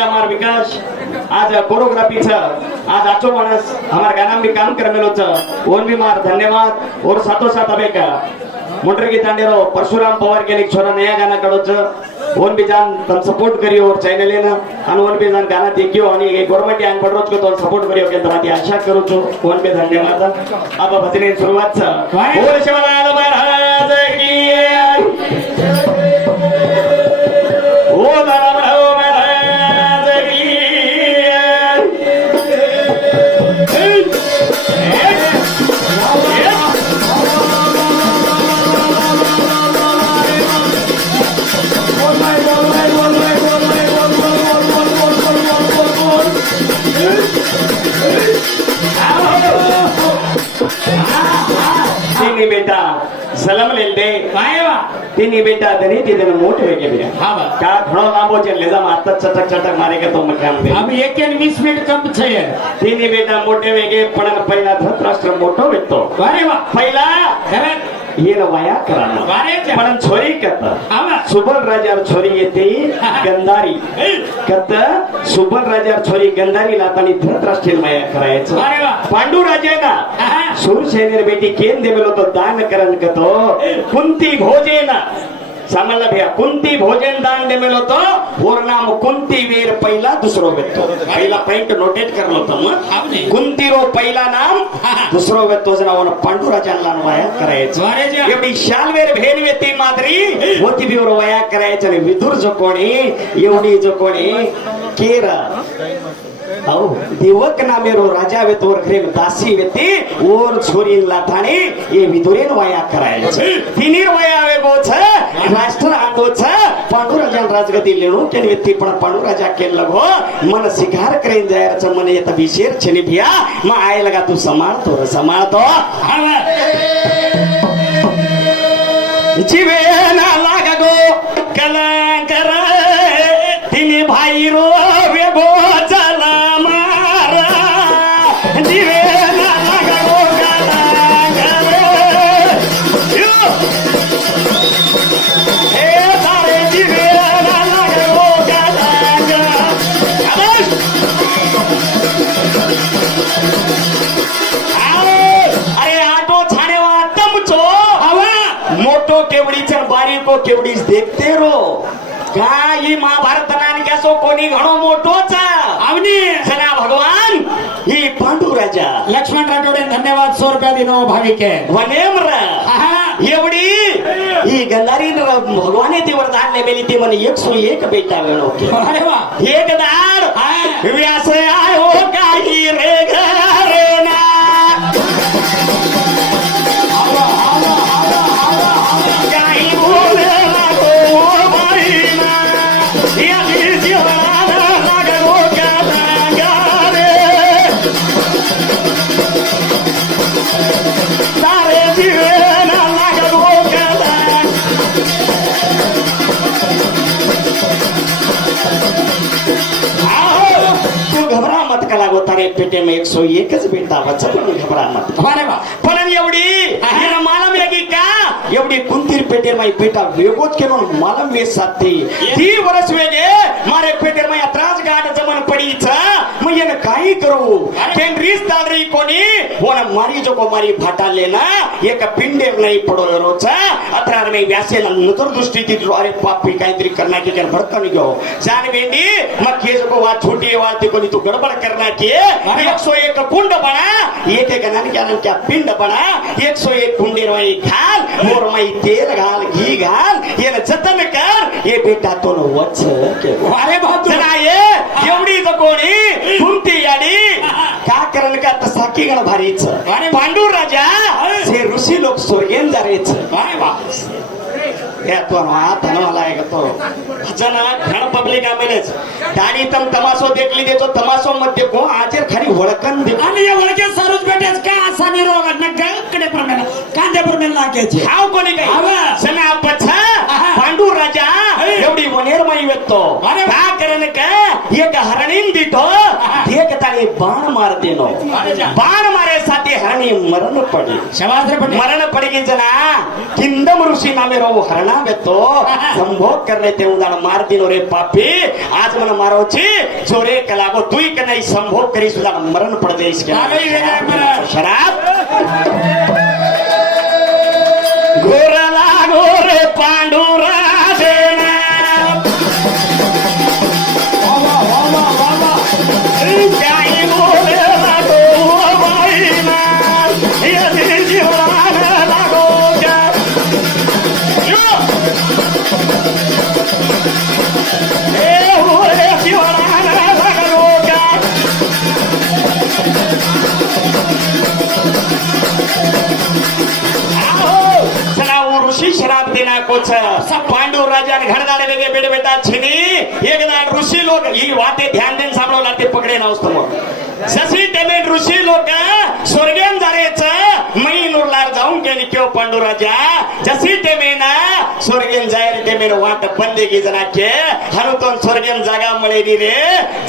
पे हमारा विकास आज कोरियोग्राफी छ आज आचो मानस हमारे गाना भी काम कर मेलो छ ओन भी मार धन्यवाद और साथों साथ अबे का मोटर की तांडेरो परशुराम पवार के एक छोरा नया गाना करो छ ओन भी जान तम सपोर्ट करियो और चैनल लेना आणि ओन भी जान गाना देखियो आणि गवर्नमेंट यांग पडरोच को तो सपोर्ट करियो के तमाती आशा करू छु ओन भी धन्यवाद अब भजने सुरुवात छ बोल शिवलाल महाराज की ओ महाराज की बेटा सलाम लेते तिनी बेटा तरी तिथे मोठे वेगळे का घणो लांबो છે લેજા માતા ચટક ચટક મારે કે તો મકામ દે अब 1-20 मिनिट कम છે तिनी बेटा मोठे वेगळे पण पहिला धृतराष्ट्र मोठो वेतो अरे वा पहिला येन वया कराना पण छोरी कत सुबल राजार छोरी येते गंधारी कत सुबल राजार छोरी गंधारी लातानी धृतराष्ट्र वया करायचं अरे वा पांडू राजेना सूरसेनेर बेटी केन देवेलो तो दान करन कतो कुंती भोजेना सामान्य भैया कुंती भोजन दान देवेलो तो और नाम कुंती वीर पहिला दुसरो वेतो पहिला पॉइंट नोटेट करलो तम कुंती रो पहिला नाम दुसरो वेतो जना वन पांडू राजाला वया करायचं एवढी शालवेर भेन वेती माद्री होती भी और वया करायचं आणि विदुर जो कोणी एवढी जो कोणी केरा औ देवक नामेरो राजा वेतो और घरे दासी वेती और छोरी लाथाने ये विदुरेन वया करायचं तिनीर वया वेगो छ राष्ट्र आंदो छ पांडू राजा राजगती लेणू के व्यक्ती पण पांडू राजा के लगो मन शिकार करेन जायरच मन येत विशेर छनी भिया म आय लगा तू समाळतो जीवे ना लागो कलंकर तिनी भाई रो वेगो चला मारा जीवे ना लागो कलंकर हे सारे जीवे ना लागो कलंकर अरे आटो छाणेवा तमचो हवा मोटो केवडीच बारीको केवडीच देखते रो काय महाभारत नान कसो कोणी घणो मोठोच आवनी सना भगवान ही पांडू राजा लक्ष्मण राठोडे धन्यवाद 100 रुपया दिनो भाविके वनेम्र एवढी ही गंधारी भगवाने ती वरदान ने मेली ती मन 101 बेटा वेळो अरे वा एक दाड व्यास आयो काही रे घरे ना काही बोले लागो बाईना या जीवाला लागो गारे सारे जीवाला लागो गारे तू घबरा मत का लागो तारे पेटे में 101 बेटा बच्चा पण घबरा मत अरे वा पण एवढी याला मालम आहे का एवढी कुंतीर पेटेर माई बेटा वेगोत केलो मालम में साथी 3 वर्ष वेगे मारे पेटेर माई अत्राज गाट जमन पडी छ म येन काही करू केन रीस दादरी कोणी होना मारी जो को मारी भाटा लेना एक पिंडेर नाही पडो रो छ अत्रार में व्यासे नजर दृष्टी ती अरे पापी काहीतरी करना की केन भडकन गयो जान वेंडी म केस को वा छोटी वाती कोणी तू गडबड करना की 101 कुंड बना एक एक नन क्या पिंड बना 101 कुंडेर माई घाल मोर माई तेल घाल घी घाल ये जतन कर ये बेटा तो वच के अरे बहुत जरा ये एवढी जो कोणी कुंती याडी का करन का तसाकी गण भारीच पांडू राजा से ऋषी लोक स्वर्गेन जारेच अरे वा या तो मला आहे तो भजन घण पब्लिक आमेलेच दाडी तम तमासो देखली देतो तमासो मध्ये को आजेर खाली वळकन दे आणि या वळके सारूच भेटेस का असा निरोग नकडे प्रमाणे कांदे प्रमाणे लागायचे हाव कोणी काय सना पछा पांडू राजा एवढी वनेर माई वेतो का करन का एक हरणीन दितो देखतानी बाण मार देनो बाण मारे साथी हरणी मरण पड़ी शवास्त्र पटे मरण पड़ी जना किंदम ऋषी नामे रो हरणा बेतो संभोग करने ते उदान मार दिनो रे पापी आज मन मारो छी जोरे कलागो तुई के नहीं संभोग करी सुदान मरण पड़ दे इसके शराब गोरा लागो रे पांडुरा देना जाई बोले लागो वाईना यदि जीवन लागो जा यो ए होरे जीवन लागो जा ऋषि शराब देना कुछ पांडु राजा घरदारे वेगे बेटे बेटा छनी एक दान ऋषि लोग ये बातें ध्यान देन सामने लाते पकड़े ना उस तुम जसी टेमे ऋषि लोग स्वर्गेन जारेच मैं नुरलार जाऊं के निक्यो पांडु राजा जसी टेमे ना स्वर्गेन जायर टेमे वाट बंदे की जना के हनु तो स्वर्गेन जागा मळे नी रे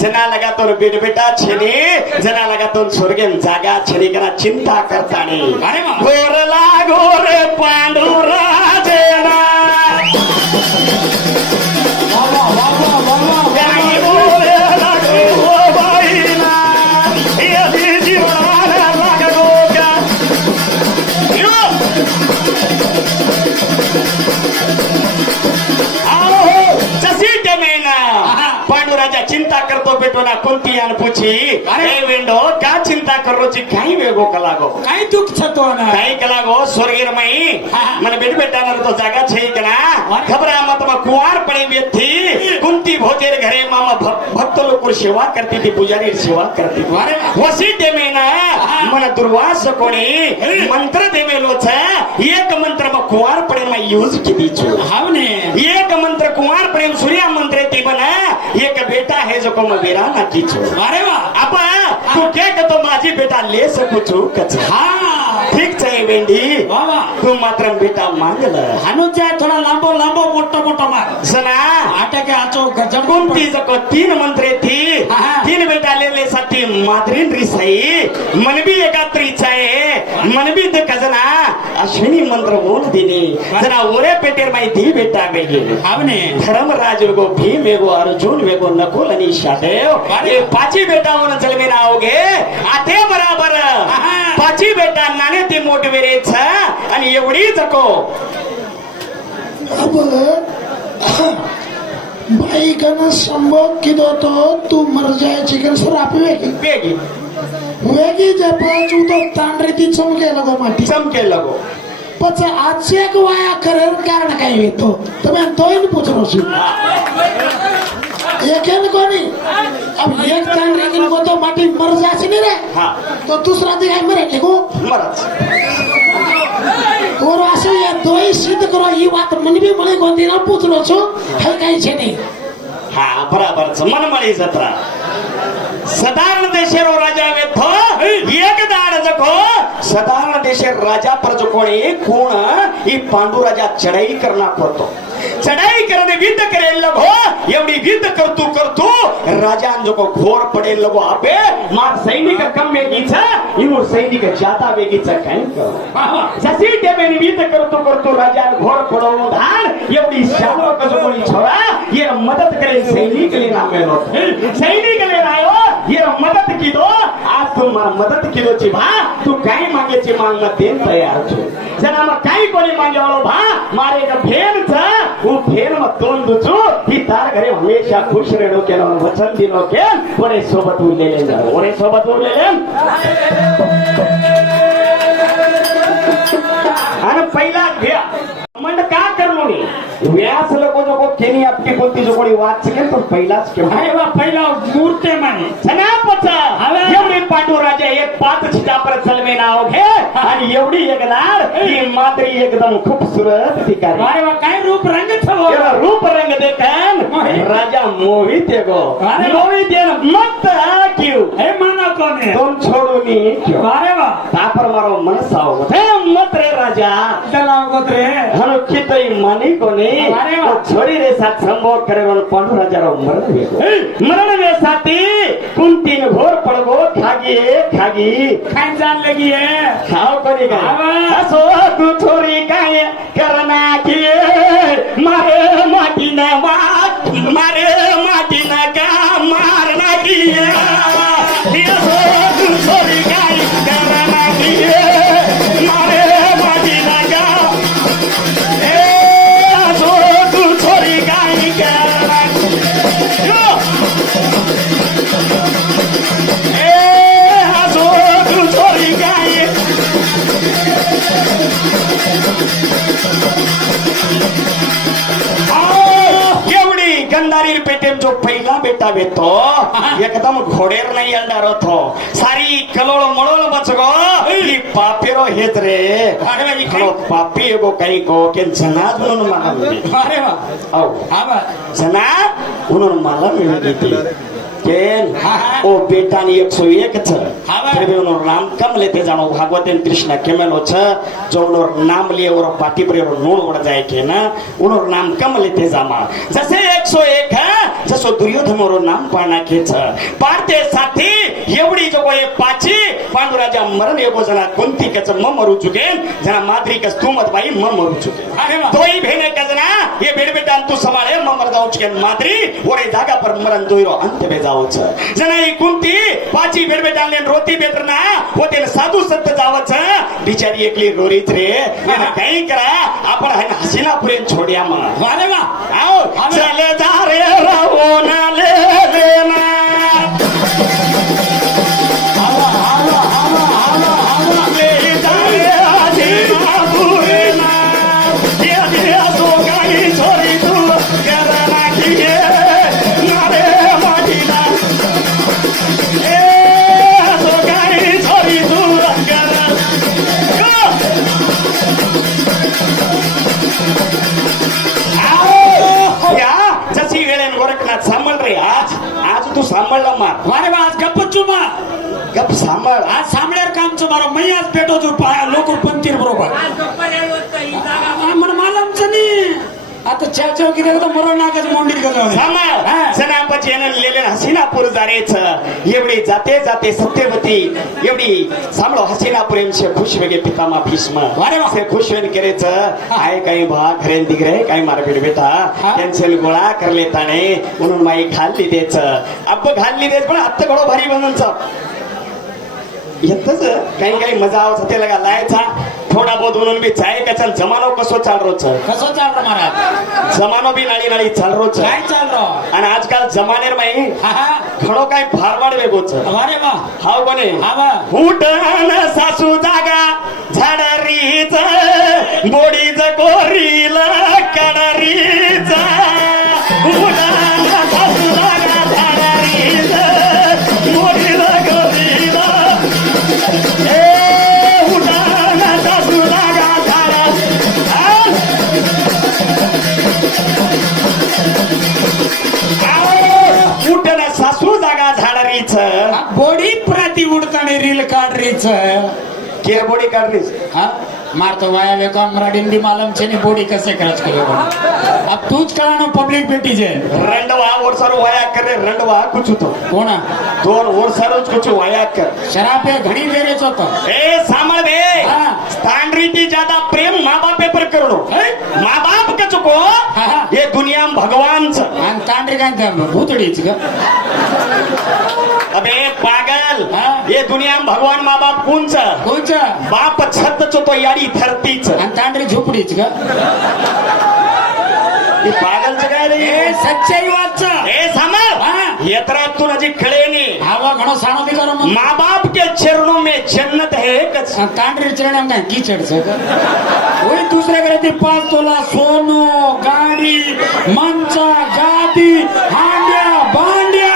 जना लगा तो बेटे बेटा छनी जना लगा तो स्वर्गेन जागा छनी कना चिंता करता नहीं अरे गोर लागो रे पांडु राजेना वाह वाह वाह वाह गाई बोले लागो बाईना यदि जीवन लागो का यो आओ जसी टमेना पांडु राजा चिंता करतो बेटो ना कुंती यान पूछी अरे वेंडो का चिंता करो ची काही वेगो कलागो काय दुःख छतो ना काही कलागो स्वर्गीर मई मन बेट बेटा नर तो जागा छे कना खबरा मत में कुंवार पड़ी व्यक्ति कुंती भोजेर घरे मामा भक्त लोग सेवा करती थी पुजारी सेवा करती थी वसी टेमे ना मन दुर्वास कोणी मंत्र देवेलो छ एक मंत्र में कुंवार पड़े में यूज की छु हावने एक मंत्र कुंवार पड़े सूर्य मंत्र ती बना एक बेटा है जो को मेरा ना की छु अरे वाह अपा तू क्या के तो माझी बेटा ले सकू छु कछ हाँ ठीक चाहिए वेंडी बाबा तू मात्र बेटा मांगल हनुज जाय थोडा लांबो लांबो मोठो मोठो मार सना आटे के आचो गजब कुंती जको तीन मंत्रे थी हाँ। तीन बेटा ले ले साथी माद्रीन रिसाई मन भी एकात्री चाहे मन भी ते कजना अश्विनी मंत्र बोल दिनी जना ओरे पेटेर माई दी बेटा बेगी हावने धर्मराज वेगो भीम वेगो अर्जुन वेगो नकुल आणि शादेव ये पाची बेटा होन जलमे ना होगे आते बराबर पाची बेटा नाने ती मोठ वेरे छ आणि एवढी जको अब बाई कना संभोग किदो तो तू मर जाए चिकन सर आप वेगी बेगी वेगी जे पाच उदो तांडरी ती चमके लगो माटी चमके लगो पछ आजचे वाया करेर कारण काय येतो तुम्ही दोन पूछरो छु एकेन कोणी अब एक तांडरी किन को तो माटी मर जासी नहीं रे हाँ तो दूसरा दिखाई मरे लेगो मरच और असं या दोई सिद्ध करो ही बात मन भी मळे कोणती ना पूछलो छु हे काही छे नाही हा बराबर मन मळी जत्रा साधारण देशेरो राजा वेथो एक दाड जको साधारण देशेर राजा पर जो कोणी कोण ही पांडु राजा चढाई करना करतो चढाई करने विद्ध करे लगो एवढी विद्ध करतू करतू राजा जो को घोर पडे लगो आपे मार सैनिक कम वेगीचा इनु सैनिक ज्यादा वेगीचा काय जसी टेमेनी विद्ध करतू करतू राजा घोर पडो धान एवढी शालो कसो कोणी छोरा ये मदत करे सैनिक ले ना मेलो सैनिक ले आयो ये मदत की दो आज तू मदत की दो ची भा तू काय मागे ची मांग मत देन तयार छो जना म काय कोणी मागेलो भा मारे का फेन छ वो फेन मत तोंड दुचू ही तार घरे हमेशा खुश रहणो केलो वचन दिनो के ओरे सोबत उले ले ओरे सोबत उले ले आणि पहिला घ्या मंड का करलो नी व्यास लोक जो को केनी आपकी कोणती जो कोणी वाच के तो पहिलाच के अरे वा पहिला मूर्ते माने सनापच एवढी पांडू राजा एक पाच छिटा पर चलमे ना होगे आणि एवढी एकदार ही मात्र एकदम खूबसूरत ठिकाणी अरे वा काय रूप रंग छलो एवढा रूप रंग देखन राजा मोहित गो मोहित मत क्यों हे माना कोने तुम छोड़ो नी क्यों अरे वा तापर मारो मन साव हे मत रे राजा चलाव गोत्रे हनु कितई मानी कोनी अरे वा छोड़ी रे साथ संभोग करे वन पांडु राजा रो मरण वे साथी कुंती ने घोर खागी काय चाललं की हे? खाव कोणी काय आवा. असो तू थोडी काय करना की मारे माटी ना मारे माटी ना का मारना की असो तू थोडी काय करना की मारे माटी ना का असो तू थोडी काय करना असो तू थोडी काय एवढी गंधारी पेटेम जो पहिला बेटा बेतो एकदम घोडेर नाही येणार होतो सारी कलोळ मळोळ बचगो ही पापेरो हेत रे अरे बाई, खलो पापी एगो काही को के जना म्हणून मला मिळते अरे वा औ आवा जना म्हणून मला मिळते केन हाँ। ओ बेटा ની 101 छ हाँ। फिर भी उनोर नाम कम लेते जानो भागवतन कृष्ण केमेलो छ जो उनोर नाम लिए और पाटी पर नोड पड़ जाए के ना उनोर नाम कम लेते जामा जैसे 101 है जसो दुर्योधन और नाम पाना के छ पारते साथी एवढी जो कोई पाची पांडुराजा मरण एगो जना कुंती के छ मरू चुके जना माद्री के तुमत भाई मरू चुके अरे वाह। दोई भेने का जना ये बेड बेटा तू संभाळे मर जाऊ चुके माद्री और जागा पर मरण दोइरो अंत में जाऊ छ जना ही कुंती पाची बेड बेटा ने रोती बेटना होते साधू संत जावच बिचारी एकली रोरीत रे एना काही करा आपण हसीनापुरेन छोड्या मग अरे वा आओ चले जा रे रवोना ले लेना आवा आवा आवा आवा आवा ले जा रे हसीनापुरेना ये दिया सो गाई छोरी तू करना किए मारे माटीना ए सो गाई छोरी तू करना या जशी वेळेन गोरखनाथ सांभाळ रे आज आज तू सांभाळला मार अरे वा आज गप्प चुमा गप सांभाळ आज सामळ्यावर कामचं मारो मी आज पेटो तू पाया लोक पंचीर बरोबर मला आमचं नाही आता चाचा किती मरण नाकाच मोंडीत गेलो सांभाळ सनापच येणं लिहिलेले हसीनापूर जारेच एवढी जाते जाते सत्यवती एवढी सांभाळो हसीनापुरेंचे खुश वेगे पितामा भीष्म अरे वा। से खुश वेन करेच आय काही भा घरेन दिगरे काही मारपीट बेटा त्यांचे गोळा करले ताणे म्हणून माई खाल्ली देच अब खाल्ली देच पण आत्ता घडो भारी बनूनच येतच काही काही मजा आवत होते लगा लायचा थोडा बहुत म्हणून मी चाय कचल जमानो कसो चाल रोच कसं चाललं महाराज जमानो बी नाळी नाळी चाल रोच काय चाललं आणि आजकाल जमानेर माई हा हा खडो काय फारवाड वेगोच अरे वा हाव कोणे आवा उठण सासू जागा झाडरीच बोडीच कोरील कडरीच उठण सासू जागा झाडरीच बोडील कोरील ए उठण सासू जागा झाडा उठण सासू जागा झाडरीच बोडी प्राती उडताना रील काढरीच केर बोडी काढलीस हा मारतो वाया वे कॉम्राडीन दी मालम छे ने बोडी कसे करच करो अब तूच कळानो पब्लिक बेटी जे रंडवा वर्षारो वाया करे रंडवा कुछ तो कोणा 2 वर्षारोच कुछ वाया कर शराब पे घणी वेरेच होतो ए सांभाळ बे हा। स्थान रीति ज्यादा प्रेम माँ बापे पर करो माँ बाप का चुको हा। ये दुनिया में भगवान छ आणि तांडरी काय भूतडीच ग अबे पागल हा। ये दुनिया में भगवान माँ बाप कौन छ कोणच आणि बाप छत चो तो याडी धरती छ तांडरी झोपडीच ग ये पागल छ काय रे ए सच्चाई वाच ए सांभाळ हा। येत्रा तू नजी खड़े नी आवा घणो साणो बी करो मग माँ बाप के चरणों में जन्नत है कच तांडरी चरण काय कीचडच ग वही दुसरे करे ती 5 तोला सोनो गाडी मंचा गादी हांड्या भांड्या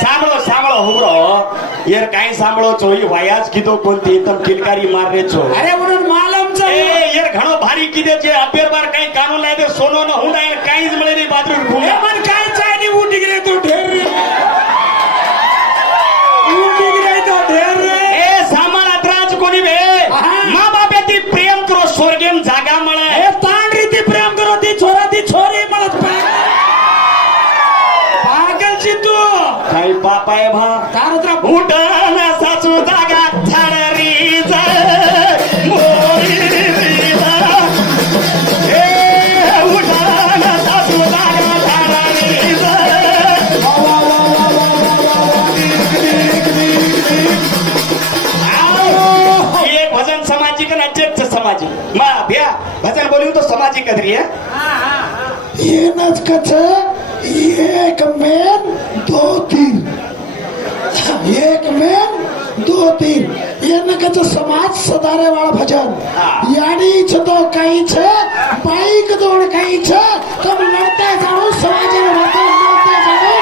सांभळो सांभळो हुमरो यार काय सांभळो छो ही वायाज किदो कोणती एकदम किलकारी माररे छो अरे म्हणून मालमच ए यार घणो भारी किदे जे अपेर बार काही कानून लाय दे सोनो न हुंडा यार काहीच मिळे नाही बाजून फुले पण काय चायनी उठी गेले तू ढेर रे उठी गेले तो ढेर रे ए सामान अत्राज कोणी बे माँ बाप ती प्रेम करो स्वर्गेम जागा मळे ए तांडरी ती प्रेम करो ती छोरा ती छोरी मळत पागल ची तू बाप आहे भा तारच राव उठण सासू जागा झाडरी उठण सासू जागा झाडरी ये भजन सामाजिक ना चेच सामाजिक मा भ्या भजन बोलू तो सामाजिक कदरी है ये नचकच एक मेन दो तीन एक मेन दो तीन ये नकच समाज सदारे वाला भजन यानी तो कहीं छे बाइक दौड़ कहीं छे तुम लड़ते जाओ समाज में लड़ते जाओ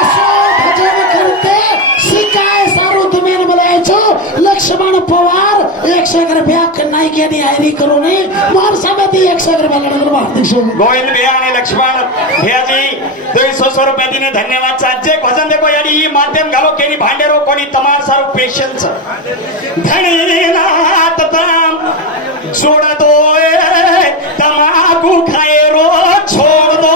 असो भजन करते शिकाय सारो तुम्हें बोलाय छो लक्ष्मण पवार 100 रुपया नाही गेली आयरी करू नये मोर समिती 100 रुपया लढणार हार्दिक गोविंद भैया आणि लक्ष्मण भैया जी 200 रुपये दिने धन्यवाद साजे भजन देखो यानी माध्यम घालो केनी भांडेरो कोणी तमार सारो पेशन्स धनीनाथ तम जोड़ दो तमाकू खाए रो छोड़ दो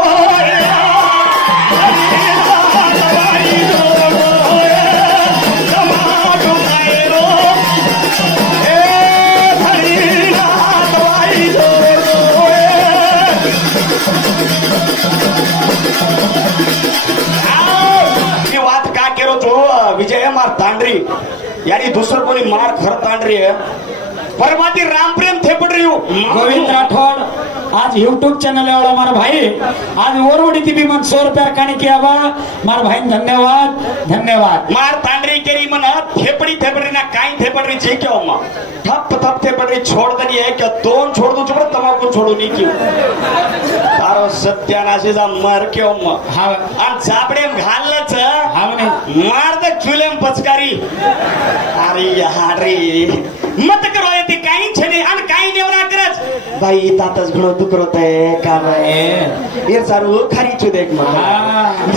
तमाकू खाए रो धनीनाथ भाई छोड़ दो मी वाद का केलो जो विजय मार तांडरी यानी दुसरं कोणी मार खर तांडरी परमाती रामप्रेम थेपड़ रही गोविंद राठौड़ आज यूट्यूब चैनल है वाला हमारा भाई आज और बड़ी थी भी मन 100 रुपया कानी किया बा मार भाई धन्यवाद धन्यवाद मार तांडरी केरी मन थेपड़ी थेपड़ी ना काई थेपड़ी जी क्यों अम्मा थप थप थेपड़ी छोड़ दनी है क्या दोन छोड़ दू चुप तमाकू छोड़ू नहीं क्यों तारो सत्यानाशीचा मर क्यों अम्मा हा आणि चापडेम घाललंच हा म्हणे मार द चुलेम पचकारी अरे यार रे मत करो ती काही छने आणि काही देवना करच बाई तातच घणो दुखरत आहे का बाई ये सारू खरी छु देख मला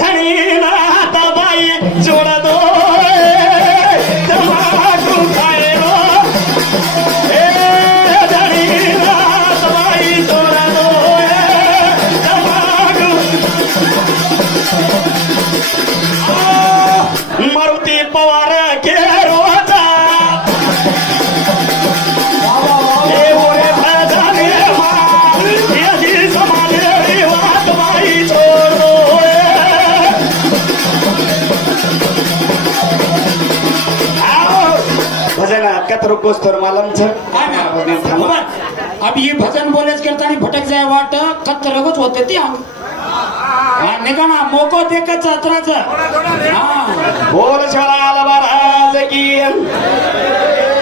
धनी नाता बाई जोड़ दो तमाकू खाए रो ए धनी नाता बाई जोड़ दो तमाकू मारुती पवार के रोजा ए ओरे भजने मार ये जी समाले वात बाई छोड़ दो आओ भजन कतर कोस्तर मालम छ अब ये भजन बोलेच करता नहीं भटक जाए वाट कत्तरगच होते ती हम निघणा मोको देखच अत्राच बोल छळाल महाराज की